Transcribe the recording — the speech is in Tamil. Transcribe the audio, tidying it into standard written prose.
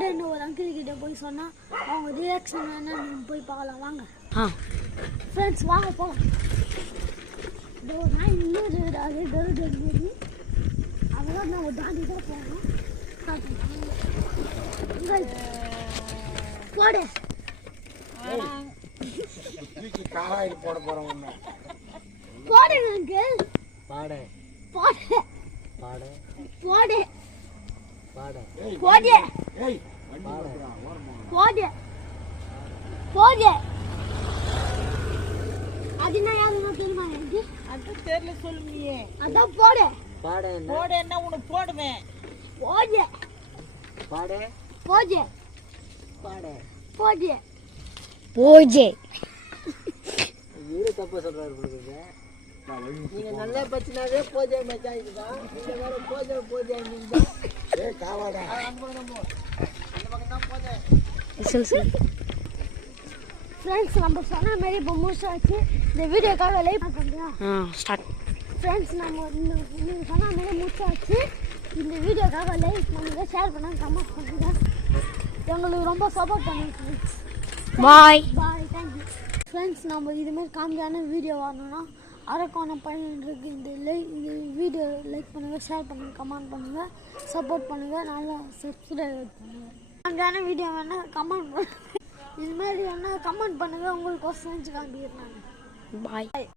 பர்த்டேன்னு ஒரு அங்கிள் கிட்ட போய் சொன்னால் அவங்க ரியாக்ஷன் என்னன்னு போய் பார்க்கலாம் வாங்க. ஃப்ரெண்ட்ஸ் வாங்க போகலாம். நான் இன்னும் அது டெலிவரி அதெல்லாம் நான் தாண்டி தான் போகணும். போடு போட போறோம். போடுங்க அங்கிள். பாடு போடு பாடு போடு பாடு போடு போடு போடு. அதுனா யாருன்னா தெரியுமா எனக்கு? அது தெரியல சொல்லுவியே. அதான் போடு பாடு போடு என்ன உனக்கு போடுவேன். போடு பாடு போடு பாடு போடு போடு. இவரு தப்பா சொல்றாரு கொடுக்குது. நீங்க நல்லா பச்சினாவே போதே மச்சான். இதுதான் நீங்க வேற போதே போதே நீங்க. ஏய் காவாடா அந்த பக்கம் தான் போதே. ஃப்ரெண்ட்ஸ் நம்ம சொன்ன மாதிரி இப்போ முடிச்சாச்சு. இந்த வீடியோக்காக லைக் பண்ணுறீங்களா? ஸ்டார்ட். ஃப்ரெண்ட்ஸ் நம்ம நீங்கள் சொன்ன மாதிரி முடிச்சாச்சு. இந்த வீடியோக்காக லைக் பண்ணுங்க, ஷேர் பண்ணுங்க, கமெண்ட் பண்ணுங்க. எங்களுக்கு ரொம்ப சப்போர்ட் பண்ணுங்க friends. Bye bye. Thank you friends. நம்ம இதுமாரி காமெடியான வீடியோ வரணும்னா அரக்கோணம் பண்ணிருக்கு இந்த வீடியோ லைக் பண்ணுங்கள், ஷேர் பண்ணுங்கள், கமெண்ட் பண்ணுங்கள், சப்போர்ட் பண்ணுங்கள், நல்லா சப்ஸ்கிரைப் பண்ணுங்கள். காமெடியான வீடியோ வேணால் கமெண்ட் பண்ணுங்கள். இதுமாரி வேணால் கமெண்ட் பண்ணுங்கள். உங்களுக்கு செஞ்சு காமிக்கிறேன் நான். பாய்.